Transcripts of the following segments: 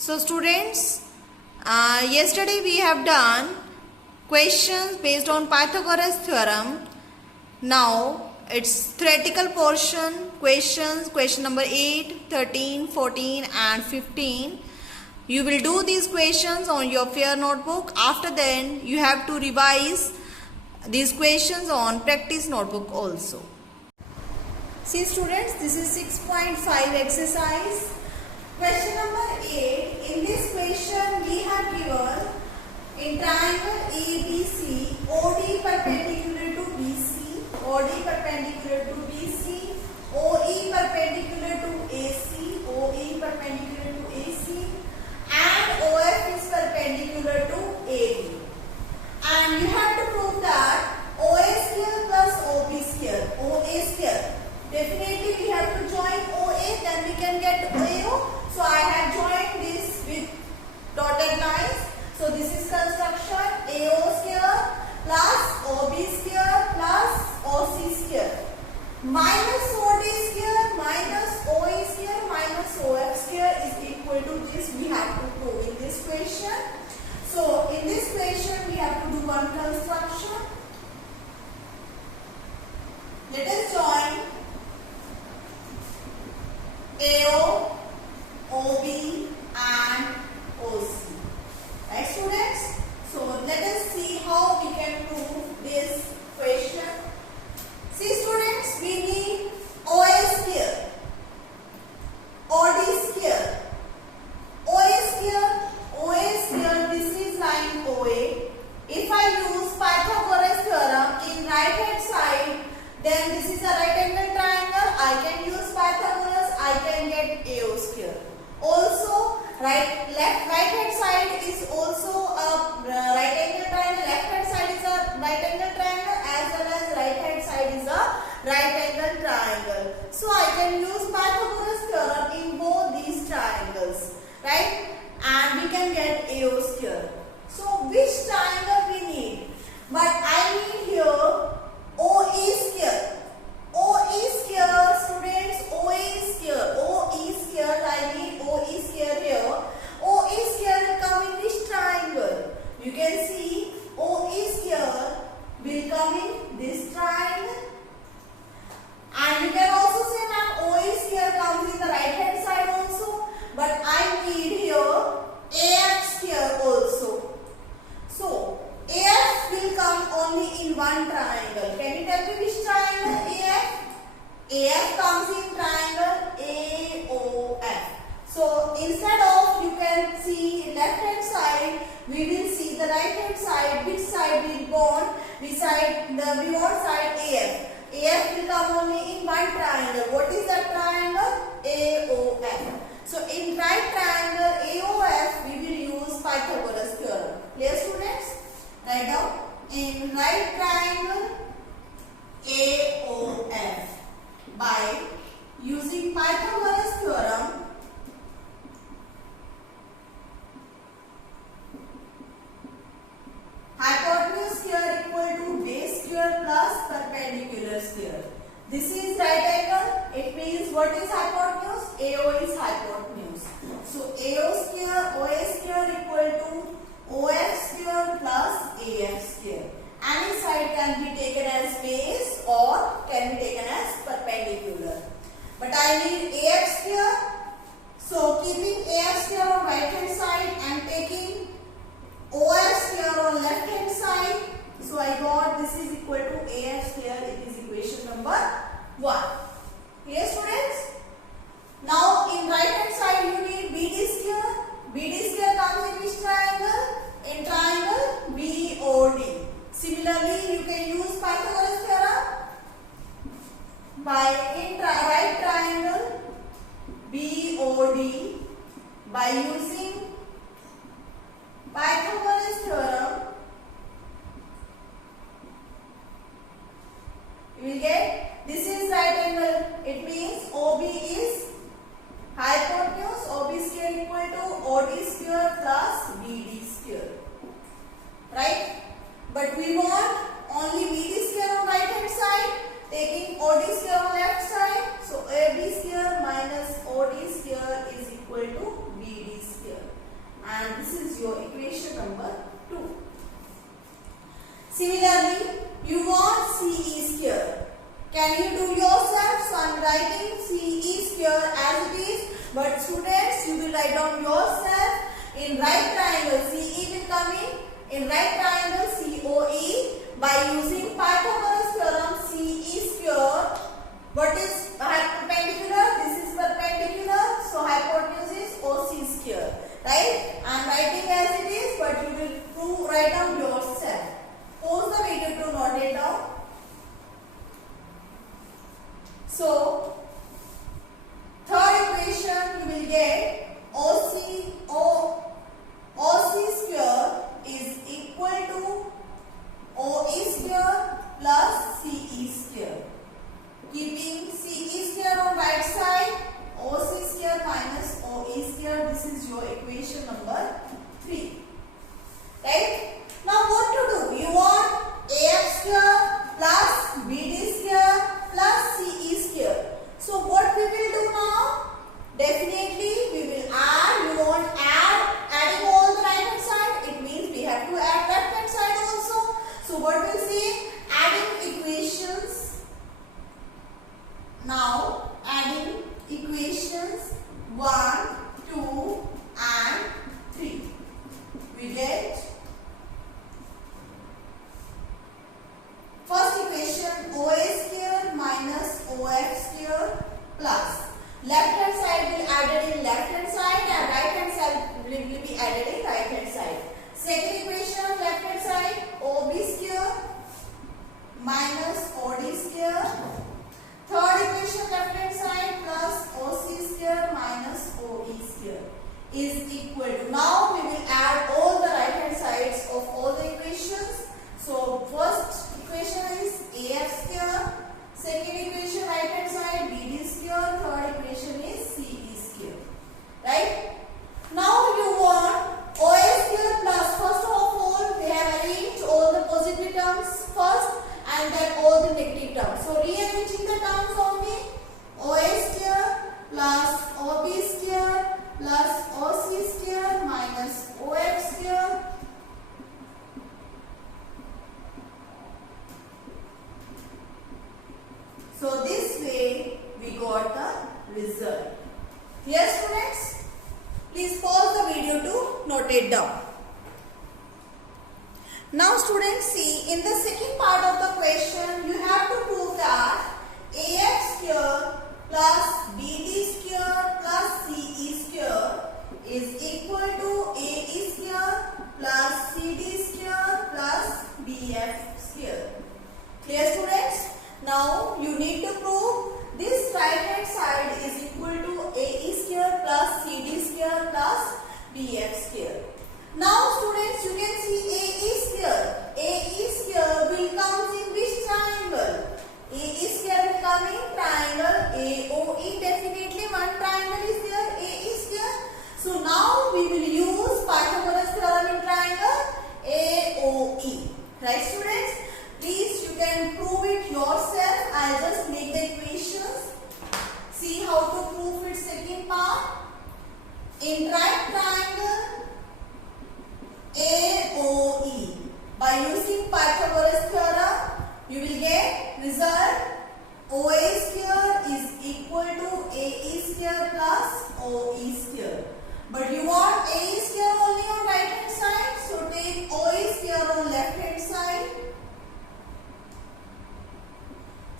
So students, yesterday we have done questions based on Pythagoras theorem. Now it's theoretical portion questions, question number 8, 13, 14 and 15. You will do these questions on your fair notebook. After then you have to revise these questions on practice notebook also. See students, this is 6.5 exercise. Question number 8. In this question we have given in triangle ABC, OD perpendicular to BC, OD perpendicular to BC, OE perpendicular to AC, OE perpendicular to AC and OF is perpendicular to AB. And you have to prove that OA square plus OB square, OA square. Definitely we have to join OA, then we can get AO. So I have joined this with dotted lines. So this is construction AO square plus OB square plus OC square minus OD square minus OE square minus OF square is equal to this. We have to prove in this question. So in this question we have to do one construction. Let us join AO, OB and OC. Right students? So let us see how we can prove this question. See students, we need OA square, OD square, OA square, OA square, this is line OA. If I use Pythagoras theorem in right hand side, then this is a right angle triangle. I can use Pythagoras, I can get AO square. Also, right hand side is also a right angle triangle. Left hand side is a right angle triangle as well as right hand side is a right angle triangle. So I can use Pythagoras theorem in both these triangles, right? And we can get AO square. So which triangle we need? But I need here OE square. OE square, students, OE square. OE square, I need OE square here. OE square will come in this triangle. You can see OE square will come in this triangle. And you can also say that OE square comes in the right hand side also. But I need here AF square also. So AF will come only in one triangle. Can you tell me which triangle AF? AF comes in triangle AOF. So instead of you can see left hand side, we will see the right hand side. Which side we want? We want side AF. AF will come only in one triangle. What is that triangle? AOF. So in right triangle AOF, we will use Pythagoras theorem. Clear students? Write down. In right triangle AOF, by using Pythagoras theorem, hypotenuse square equal to base square plus perpendicular square. This is right angle. It means what is hypotenuse? AO is hypotenuse. So AO square, OA square equal to OF square plus AF square. Any side can be taken as base or can be taken as perpendicular. But I need AF square. So keeping AF square on right hand side and taking OF square on left hand side. So I got this is equal to AF square. It is equation number 1. Clear students? Now in right hand side you need BD square. BD square comes in which triangle? In triangle BOD. Similarly, you can use Pythagoras theorem by in right triangle BOD by using Pythagoras theorem. You will get this is right angle. It means OB is hypotenuse. OB square equal to OD square plus BD square. Right? But we want only BD square on right hand side, taking OD square on left side. So AB square minus OD square is equal to BD square. can you do yourself? So I am writing CE square as it is. But students, you will write down yourself. In right triangle, CE will come in right triangle COE by using Pythagoras theorem. CE square. What is perpendicular? This is perpendicular. So hypotenuse is OC square. Right? I am writing as it is, but you will write down yourself. Pause the video to note it down. So, third equation you will get OC square is equal to OE square plus CE square. Keeping CE square on right side, OC square minus OE square. This is your equation number 3. Right? Now what to do? You want AF square plus BD square plus CE square. So what we will do now? Definitely we will add. You want adding all the right hand side. It means we have to add left hand side also. So what we'll see? Adding equations. Now adding equations 1, 2 and 3. We get first equation OA square minus OF square plus left hand side will be added in left hand side and right hand side will be added in right hand side. Second equation left hand side OB square minus OD square. Third equation left hand side plus OC square minus OE square is equal to. Now we will add all the right hand sides of all the equations. So first equation is AF square, second equation right hand side BD square, third equation is CE square. Right? Now you want OA square plus, first of all we have arranged all the positive terms first and then all the negative terms. So rearranging the terms only, OA square plus OB square plus OC square minus OF square so this way we got the result. Yes students, please pause the video to note it down. Now students, see, in the second part of the question you have to prove that AF square plus BD square plus CE square is equal to AE square plus CD square plus BF square. Clear students? Now you need to prove this right hand side is equal to AE square plus CD square plus BF square. Now students, you can see AE square. AE square will come in which triangle? AE square will come in triangle AOE. Definitely one triangle is there, AE square. So now we will use Pythagoras theorem in triangle AOE. Right students? Please you can prove it yourself. I'll just make the equations. See how to prove it second part. In right triangle AOE, by using Pythagoras theorem, you will get result OA square is equal to AE square plus OE square. But you want AE square only on right hand side, so take OE square on left hand side.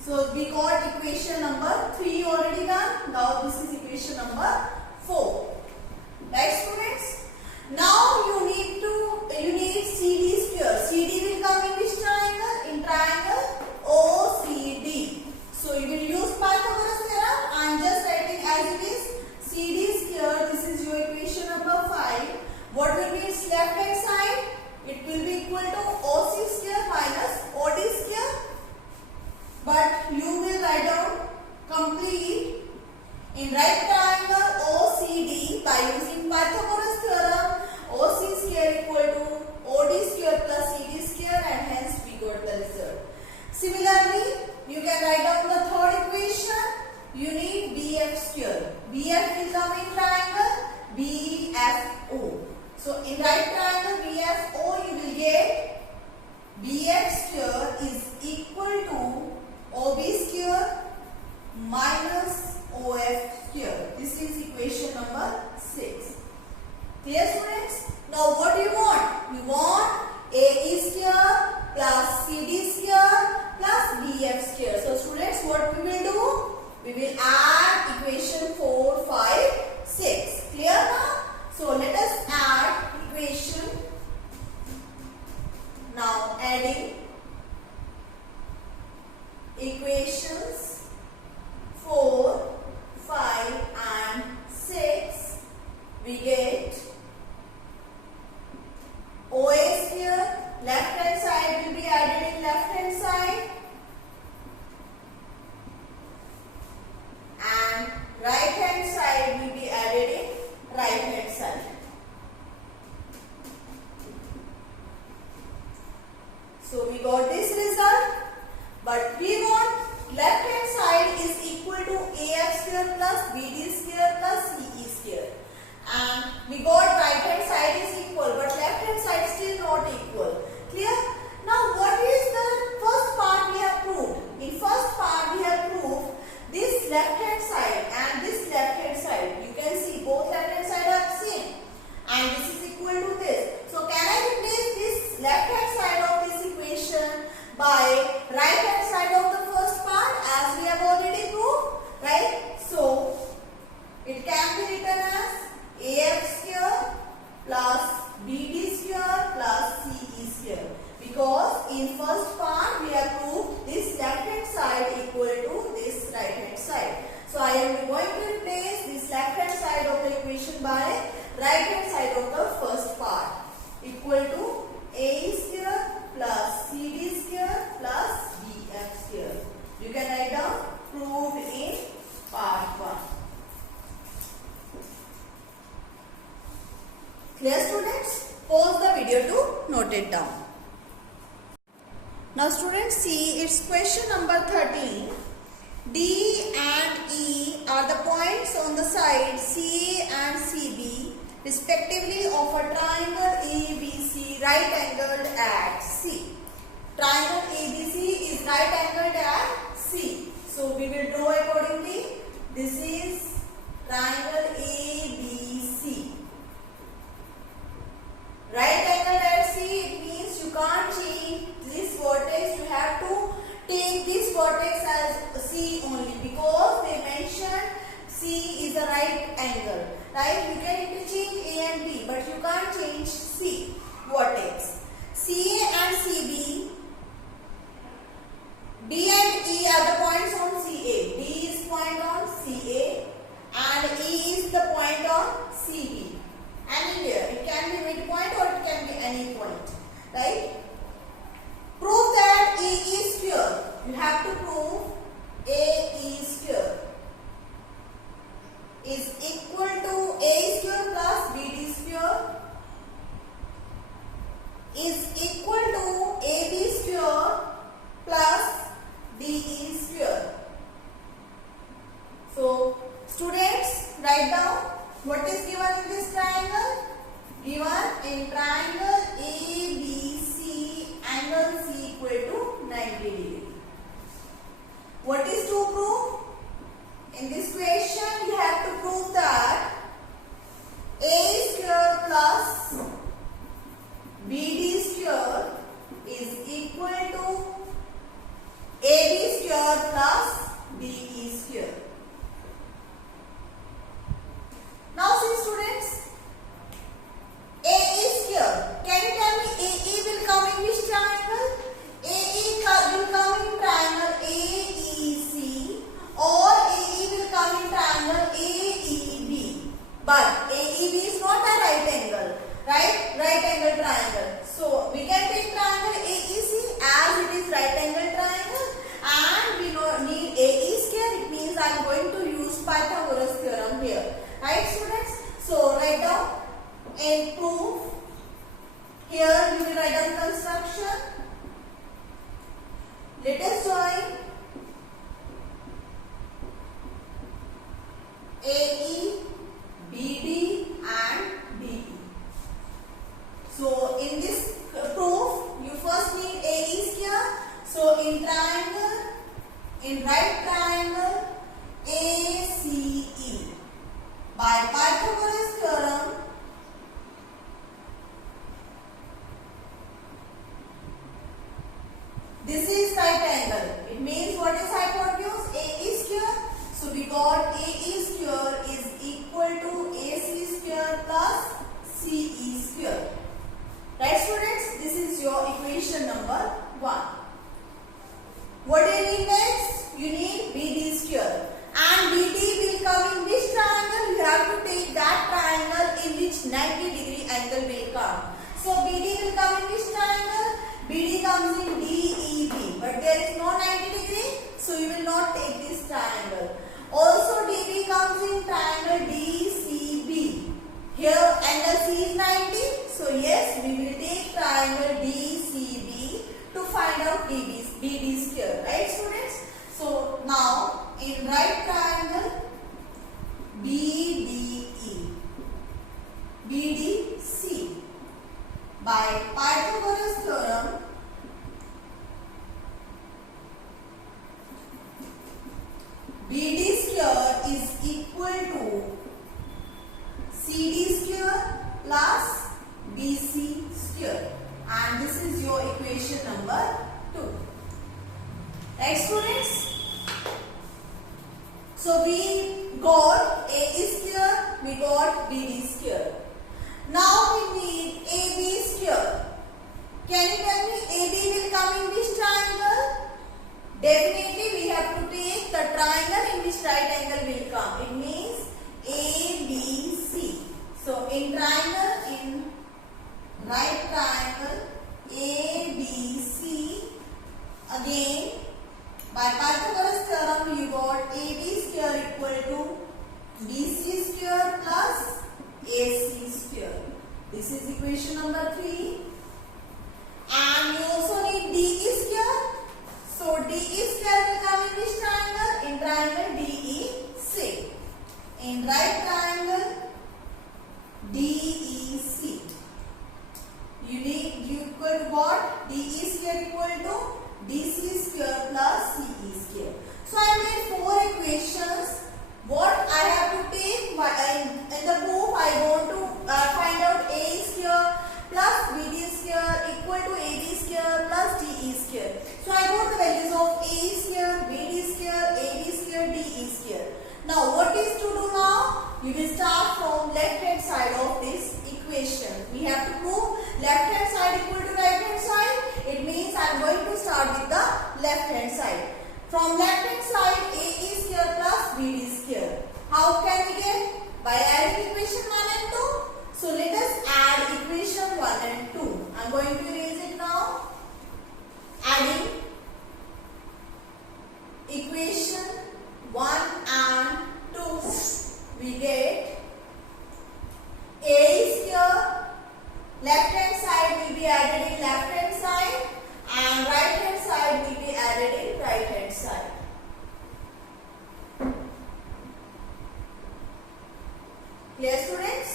So we got equation number 3 already done. Now this is equation number 4. Right students? Now you need CD square. CD will come in which triangle? In triangle OCD. So you will use Pythagoras theorem. I am just writing as it is. CD square. This is your equation number 5. What will be its left hand side? It will be equal to OC square minus OD square. But you will write down complete in right triangle OCD by using Pythagoras theorem. OC square equal to OD square plus CD square and hence we got the result. Similarly, you can write down the third equation. You need BF square. BF will come in triangle BFO. So in right triangle BFO you will get BF square is equal to OB square minus OF square. This is equation number 6. Clear, students? Now what do you want? You want AE square plus CD square plus BF square. So students, what we will do? We will add equation 4, 5, 6. Clear now? So let us add equation. Now adding equations 4, 5 and 6, we get OA square. Left hand side will be added in left hand side and right hand side will be added in right hand side. So we got this result, but we want left hand side is equal to AF square plus BD square plus CE square, and we got right hand side is equal, but left hand side still not equal. Clear? Now what is the first part we have proved? In first part we have proved this left hand side and this left hand side. You can see both left hand side are same, and this is equal to this. So can I replace this left hand side of this equation by right hand side of the first part, as we have already proved, right? So it can be written as AF square plus BD square plus CE square, because in first part we have proved this left hand side equal to this right hand side. So I am going to replace this left hand side of the equation by right hand side of the first part, equal to AE square plus CD square plus BF square. You can write down proved in part 1. Clear, students? Pause the video to note it down. Now students, see, it's question number 13. D and E are the points on the side CA and CB respectively of a triangle ABC right angled at C. Triangle ABC is right angled at C. So we will draw accordingly. This is triangle ABC. Right angled at C, it means you can't change this vertex. You have to take this vertex as C only, because they mentioned C is a right angle. Right? You can interchange A and B, but you can't change C vertex. CA and CB, D and E are the points on CA. D is point on CA and E is the point on CB. Anywhere. It can be midpoint or it can be any point. Right? Prove that AE square. You have to prove AE square is equal to A square plus BD square is equal to AB square plus DE square. So students, write down what is given in this triangle. Given in triangle ABC, angle C equal to 90 degree. What is to prove? In this question, you have to prove that A square plus BD square is equal to AB square plus DE square. Now see students, AE square. Can you tell me AE will come in which triangle? AE will come in triangle AEC, or AE will come in triangle AEB. But AEB is not a right angle, right? Right angle triangle. So we can take triangle AEC as it is right angle triangle, and we don't need AE square. It means I am going to use Pythagoras theorem here. Right students? So write down and prove. Here you will write down construction. Let us join AE, BD and DE. So in this proof, you first need AE square. So in triangle, in right triangle, equation number 1. What do you need next? You need BD square. And BD will come in which triangle? You have to take that triangle in which 90-degree angle will come. So BD will come in which triangle? BD comes in DEB. But there is no 90-degree, so you will not take this triangle. Also DB comes in triangle DCB. Here angle C is 90. So yes, we will take triangle DCB to find out BD square. Right, students? So now in right triangle BDE, BDC, by Pythagoras theorem, BD square is equal to CD square plus BC square, and this is your equation number 2. Right, students? So we got AE square, we got BD square. Now we need AB square. Can you tell me AB will come in which triangle? Definitely we have to take the triangle in which right angle will come. It means ABC. So in triangle, in right triangle ABC, again by Pythagoras theorem you got AB square equal to BC square plus AC square. This is equation number 3. And you also need DE square. So DE square will come in which triangle? In triangle DEC. In right triangle DEC. You could what? DE square equal to DC square plus CE square. So I made 4 equations. What I have to take in the proof, I want to find out A square plus BD square equal to AB square plus DE square. So I got the values of A square, BD square, AB square, DE square. Now what is to do now? You will start from left hand side of this equation. We have to prove left hand side equal to right hand side. It means I am going to start with the left hand side. From left hand side, AE square plus BD square. How can we get? By adding equation 1 and 2. So let us add equation 1 and 2. I am going to erase it now. Adding equation 1 and 2. We get A square. Left hand side will be added in left hand side and right hand side will be added in right hand side. Clear, students?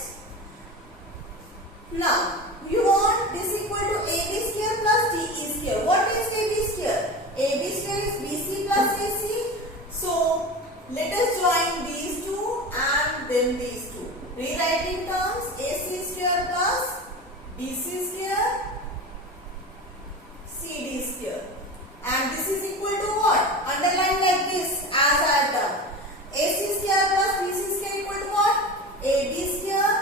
Now you want this equal to AB square plus DE square. What is AB square? AB square is BC plus AC. So let us join these two and then these two. Rewrite in terms AC square plus BC square CD square. And this is equal to what? Underline like this as I have done. AC square plus BC square equal to what? AB square,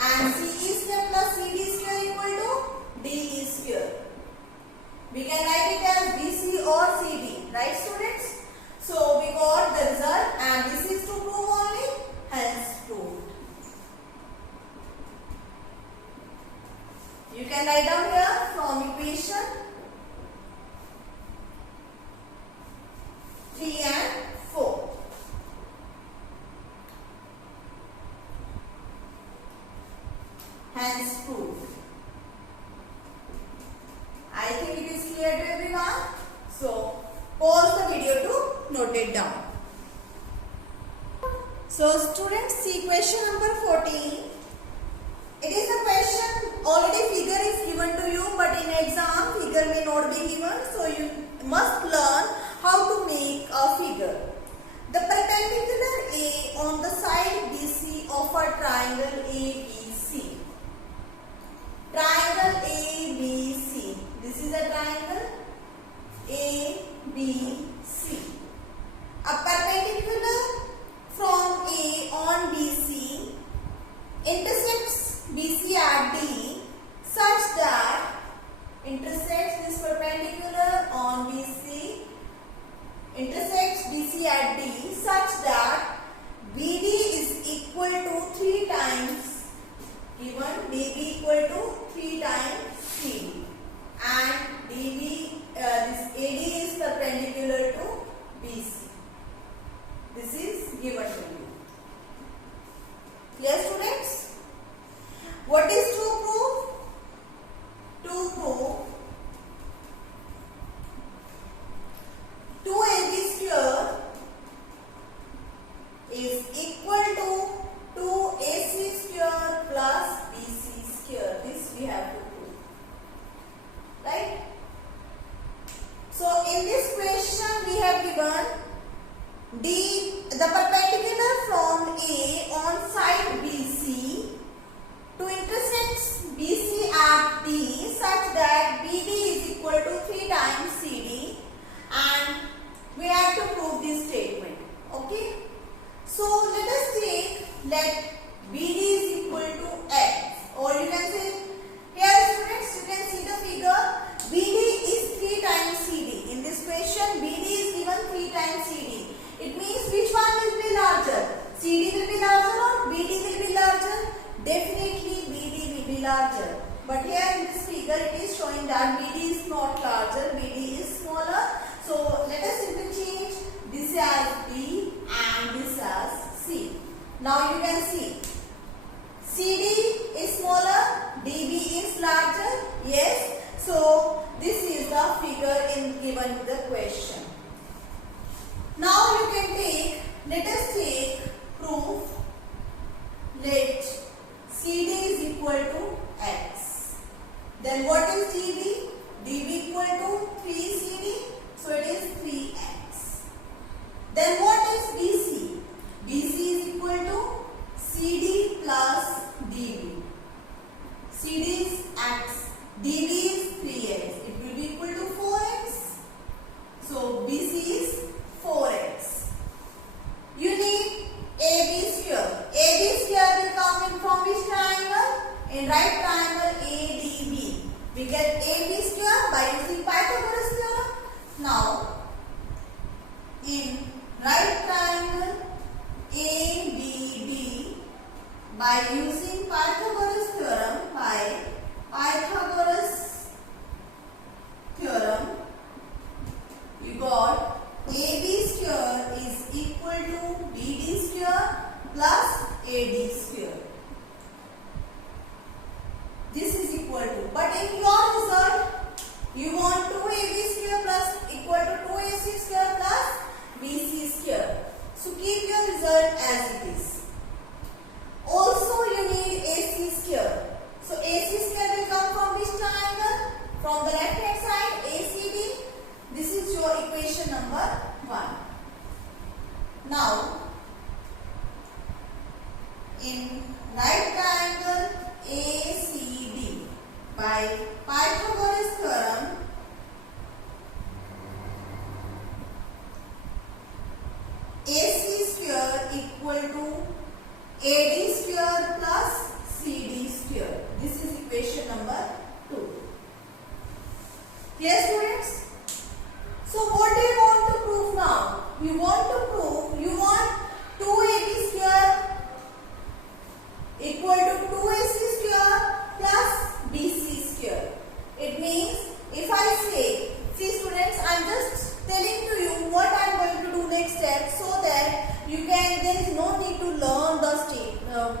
and CE square plus CD square equal to DE square. We can write it as BC or CD, right, students? So we got the result, and this is to prove only, hence proved. You can write down here from equation 3 and 4. Hence proved. I think it is clear to everyone. So pause the video to note it down. So students, see question number 14. It is a question, already figure is given to you, but in exam figure may not be given. So you must learn how to make a figure. The perpendicular A on the side BC of a triangle ABC. Triangle ABC. This is a triangle ABC. A perpendicular from A on BC intersects BC at D such that equal to 3 times CD, and this AD is perpendicular to BC. This is given to you. Clear, students? What is to prove? To prove 2AB square is equal to 2AC square plus BC square. This we have to prove. Right? So in this question we have given the perpendicular from A on side BC to intersect BC at D such that BD is equal to 3 times CD, and we have to prove this statement. Okay. So let us take let BD is equal to X, or you can say here students, you can see the figure. BD is 3 times CD. In this question BD is given 3 times CD. It means which one will be larger? CD will be larger or BD will be larger? Definitely BD will be larger. But here in this figure it is showing that BD is not larger, BD is smaller. So let us interchange this as B and this as C. Now you can see CD is smaller, DB is larger. Yes. So this is the figure given in the question. Now you can take, let us take proof, let CD is equal to X. Then what is DB? DB equal to 3 CD, so it is 3X. Then what is BC? BC is equal to CD plus DB. CD is X, DB is 3X. It will be equal to 4X. So BC is 4X. You need AB square. AB square will come in from which triangle? In right triangle ADB. We get AB square by using Pythagoras theorem. Now, in right triangle ADB, by using Pythagoras theorem, we got AB square is equal to BD square plus AD square. This is equal to, but in your result, you want 2AB square plus equal to 2AC square plus BC square. So keep your result as it is. Also you need AC square. So AC square will come from which triangle? From the left hand side, ACD. This is your equation number 1. Now, in right triangle ACD, by Pythagoras theorem, AC square equal to AD square plus CD square. This is equation number 2. Clear, students? So what do you want to prove now? You want 2AB square equal to 2AC square plus BC square. It means if I say, see students, I am just telling to you what I am going to do next step, so that you can, there is no need to learn the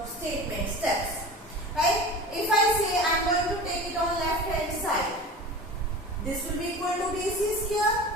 statement steps. Right? If I say I am going to take it on left hand side, this will be equal to BC square.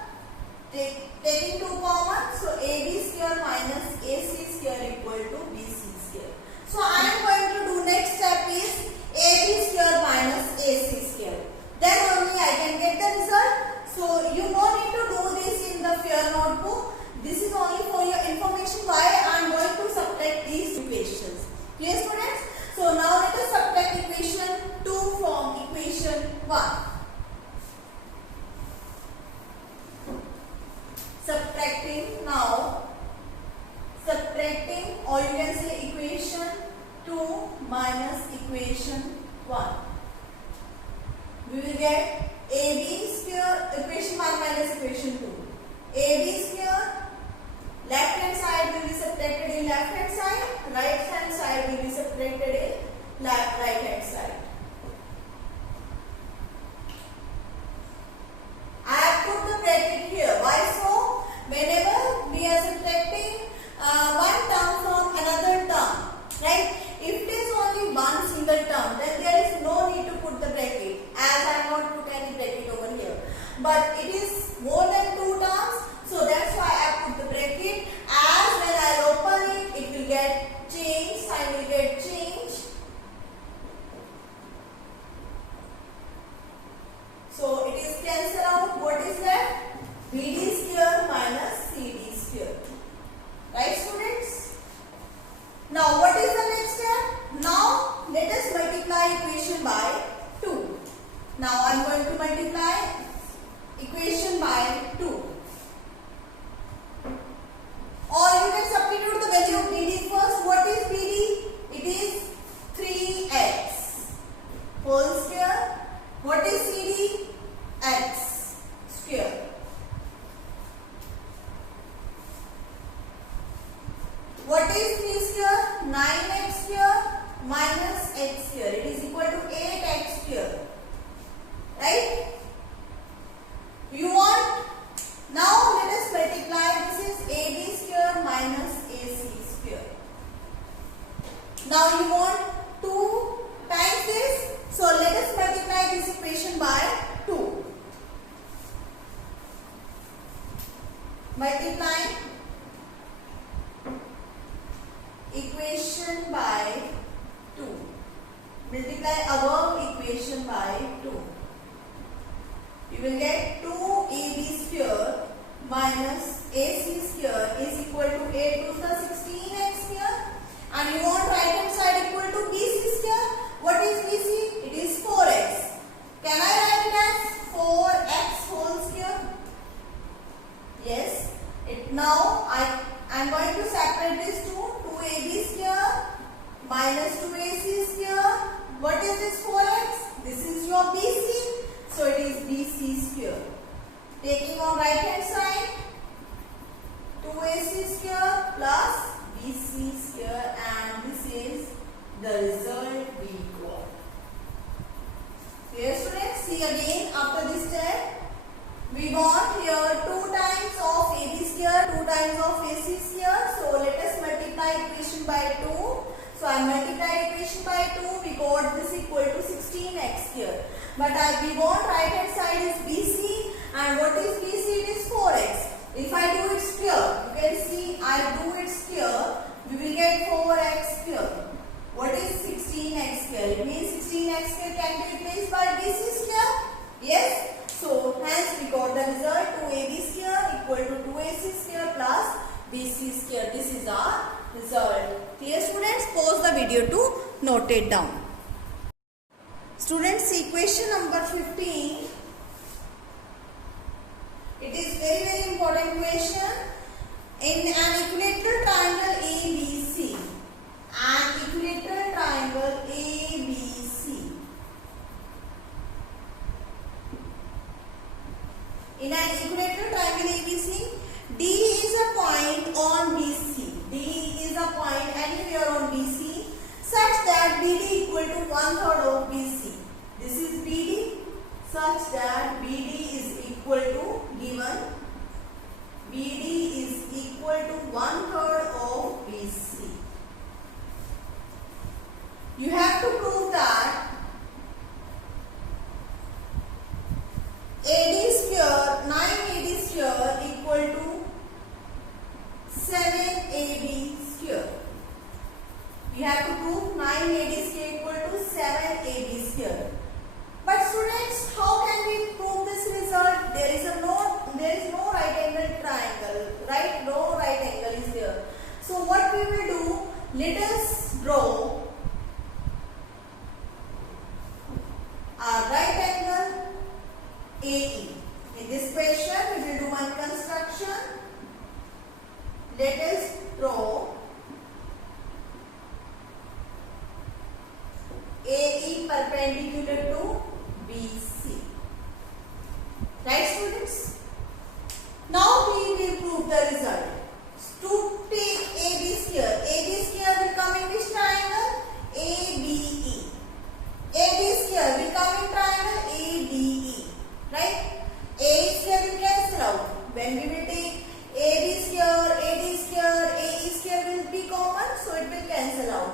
Taking 2 common, so AB square minus AC square equal to BC square. So I am going to do next step is AB square minus AC square. Then only I can get the result. So you don't need to do this in the fair notebook. This is only for your information why I am going to subtract these equations. Clear, students? So now let us subtract equation 2 from equation 1. Subtracting, or you can say equation 2 minus equation 1. We will get AB square, equation 1 minus equation 2. AB square, left hand side will be subtracted in left hand side, right hand side will be subtracted in right hand side. Now I am going to multiply equation by 2. Or you can substitute the value of BD first. What is BD? It is 3x whole square. What is CD? X square. What is 3 square? 9x square minus x square. It is equal to 8x square. Right? You want, now let us multiply. This is AB square minus AC square. Now you want 2 times this. So let us multiply this equation by 2. Multiply equation by 2. Multiply above equation by 2. You will get 2AB square minus AC square is equal to 8 to the 16x square. And you want right hand side equal to BC square. What is BC? It is 4x. Can I write it as 4x whole square? Yes. Now I am going to separate this to 2AB square minus 2AC square. What is this 4x? This is your BC. So it is BC square. Taking on right hand side, 2AC square plus BC square, and this is the result we got. Clear students? See again after this step. We want here 2 times of AB square, 2 times of AC square. So let us multiply equation by 2. So I multiplied equation by 2. We got this equal to 16x square. But we want right hand side is BC, and what is BC? It is 4x. If I do it square, you can see I do it square, we will get 4x square. What is 16x square? It means 16x square can be replaced by BC square. Yes. So hence we got the result 2AB square equal to 2AC square plus BC square. This is our result. Clear students? Pause the video to note it down. Students, equation number 15. It is very important question. In an equilateral triangle ABC, an equilateral triangle ABC. In an equilateral triangle ABC, D is a point on BC. D is a point anywhere on BC such that BD equal to 1/3 of BC. This is BD such that BD is equal to, given BD is equal to 1/3 of BC. You have to prove that AD square, 9AD square equal to 7AB square. You have to prove 9AD square equal to 7AB square. But students, how can we prove this result? There is no right angle triangle, right? No right angle is there. So what we will do? Let us draw a right angle AE. In this question, we will do one construction. Let us draw AE perpendicular to BC. Right students? Now we will prove the result. To take AB square will come in which triangle? ABE. AB square will come in triangle ABE. Right? A square will cancel out. When we will take AB square, AD square, AE square will be common, so it will cancel out.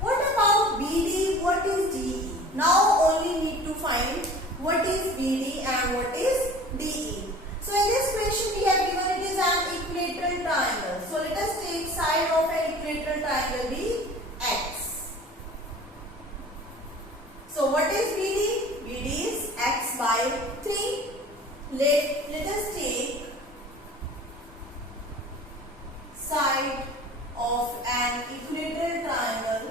What about BD? What is DE? Now only need to find what is BD and what is DE. So in this question we have given it is an equilateral triangle. So let us take side of an equilateral triangle be X. So what is BD? BD is X by 3. Let us take side of an equilateral triangle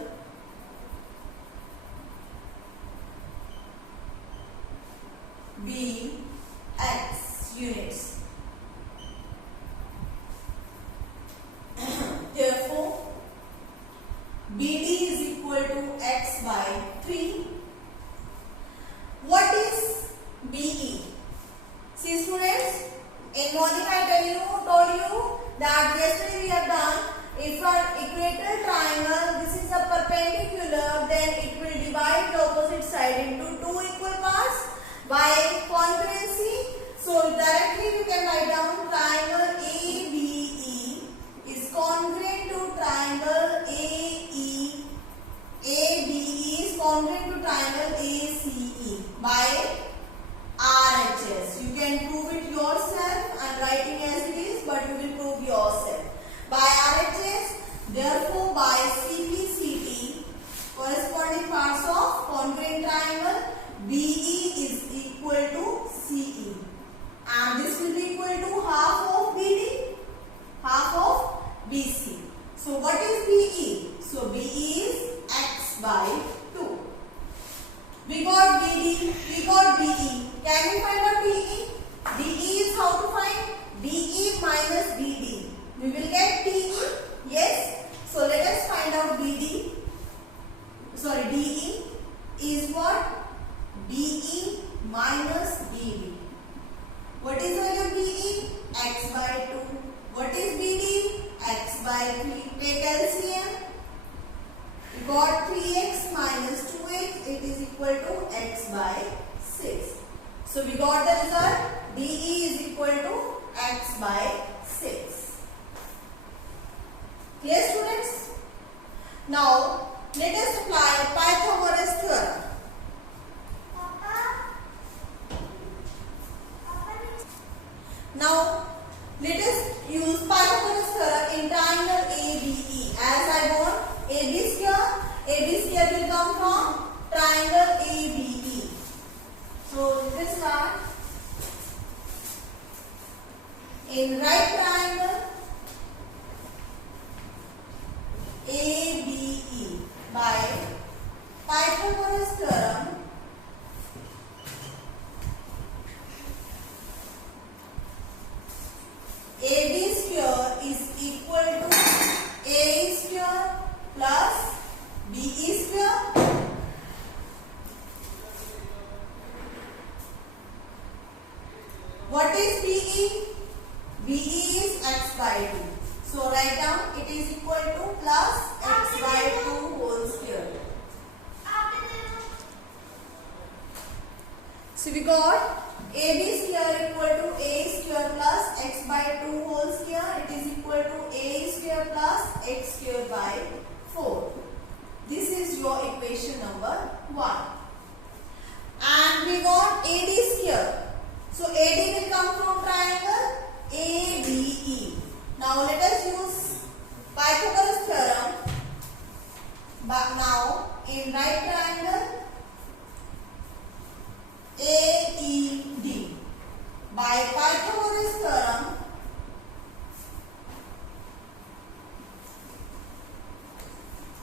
3. What is BE? See students, in morning I told you that yesterday we have done, if an equilateral triangle, this is a perpendicular, then it will divide the opposite side into two equal parts by congruency. So directly we can write down triangle ABE is congruent to triangle AE. ABE is congruent to triangle ACE by RHS. You can prove it yourself. I am writing as it is, but you will prove yourself. By RHS, therefore by CPCT, corresponding parts of congruent triangle, BE is equal to CE. And this will be equal to half of BD, half of BC. So what is BE? So BE is x by 2. We got BD, we got BE. Can we find out BE? BE is how to find? BE minus BD. We will get DE. Yes. So let us find out BD. Sorry, DE is what? BE minus BD. What is value of BE? X by 2. What is BD? X by 3. Take LCM. We got 3x minus 2x. It is equal to x by 6. So we got the result. DE is equal to x by 6. Clear students? Now let us apply Pythagoras theorem. Now let us use Pythagoras theorem in triangle ABE. As I want AB square will come from triangle ABE. So let us start. In right triangle ABE by Pythagoras theorem, AB square is equal to A square plus BE square. What is BE? BE is x by 2. So write down it is equal to plus x by 2 whole square. So we got AB square equal to A square plus x by 2 whole square. It is equal to A square plus x square by 4. This is your equation number 1. And we got AD square. So AD will come from triangle ABE. Now let us use Pythagoras theorem. But now in right triangle AED by Pythagoras theorem,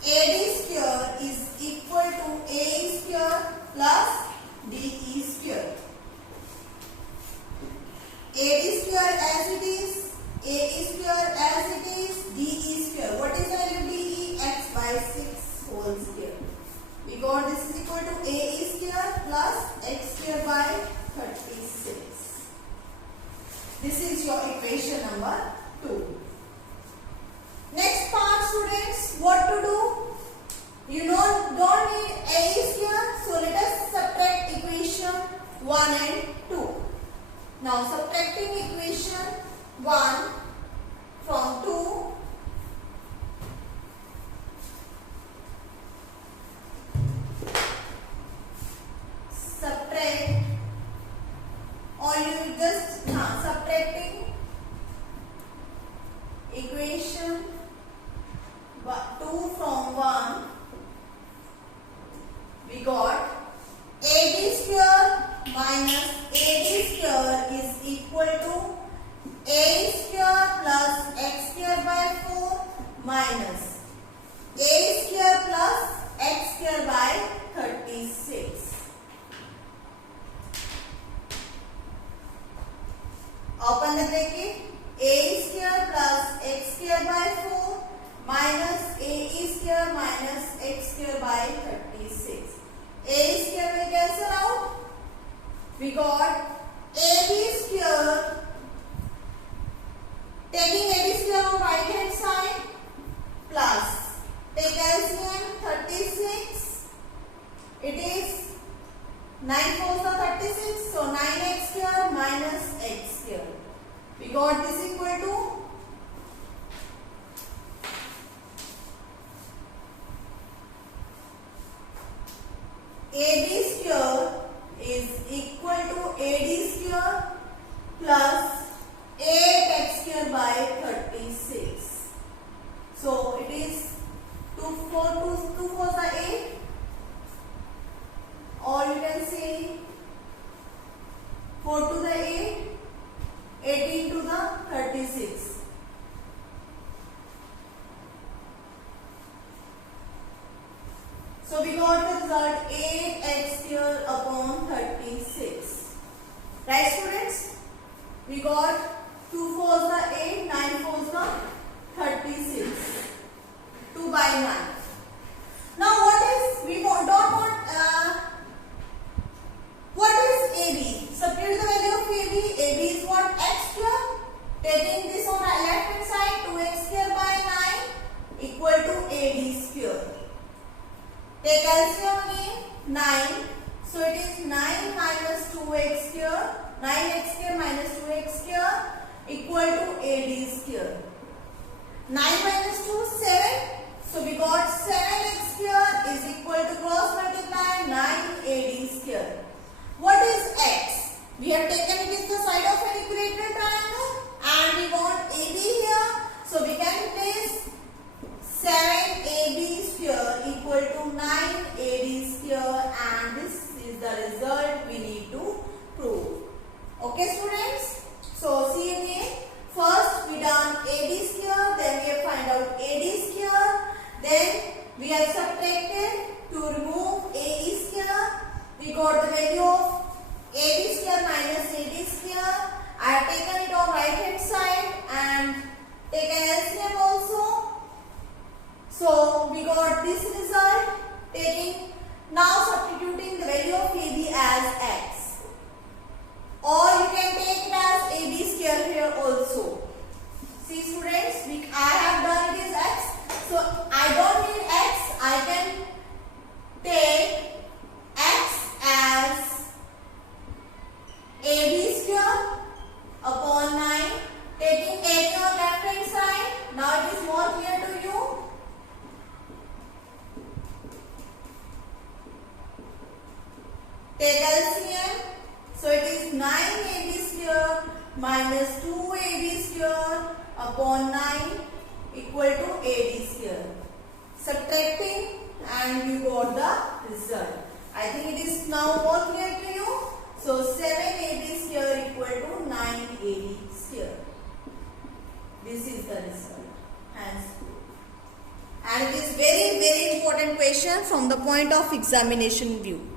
AD square is equal to A square plus DE square. AD square as it is, AE square as it is, DE square. What is the value of DE? X by 6 whole square. We got this is equal to AE square plus x square by 36. This is your equation number 2. Next part students, what to do? You know, don't need A square. So let us subtract equation 1 and 2. Now subtracting equation 1 from 2, subtract, or you just subtracting equation 2 from 1, we got AD square minus AD square is equal to A square plus x square by 4 minus A square plus x square by 36. Open the bracket. A square plus x square by 4 minus AE square minus x square by 36. we got AB square. Taking AB square on right hand side plus take LCM 36. It is 9 4s are 36. So 9x square minus x square. We got this equal to AB square is equal to AD square plus 8x square by 36. So it is 2 4s are 8, or you can say 4 to the 8, 18 to the 36. So we got the result 8x square upon 36. Right, students? We got 2 4s are 8, 9 4s are 36. 2 by 9. Now what is, we don't want, what is AB? Substitute the value of AB. AB is what? X square. Taking this on the left hand side, 2x square by 9 equal to AD square. Take LCM again, 9. So it is 9 minus 2x square, 9x square minus 2x square equal to AD square. 9 minus 2, 7. So we got 7x square is equal to cross multiply 9AD square. What is x? We have taken it is the side of an equilateral triangle and we want AB here. So we can replace 7AB square equal to 9AD square, and this is the result we need to prove. Okay, students? So see again. First we done AB square, then we have find out AD square, then we have subtracted to remove AD square. We got the value of AB square minus AD square. I have taken it on right hand side and taken LCM also. So we got this result, taking now substituting the value of AB as x, or you can take it as AB square here also. See students, I have done it as x, so I don't need x. I can take x as AB square upon 9, taking AB on left hand side. Now it is more clear to you. Take LCM. So it is 9AB square minus 2AB square upon 9 equal to AD square. Subtracting and you got the result. I think it is now more clear to you. So 7AB square equal to 9AD square. This is the result. Hence, and it is very important question from the point of examination view.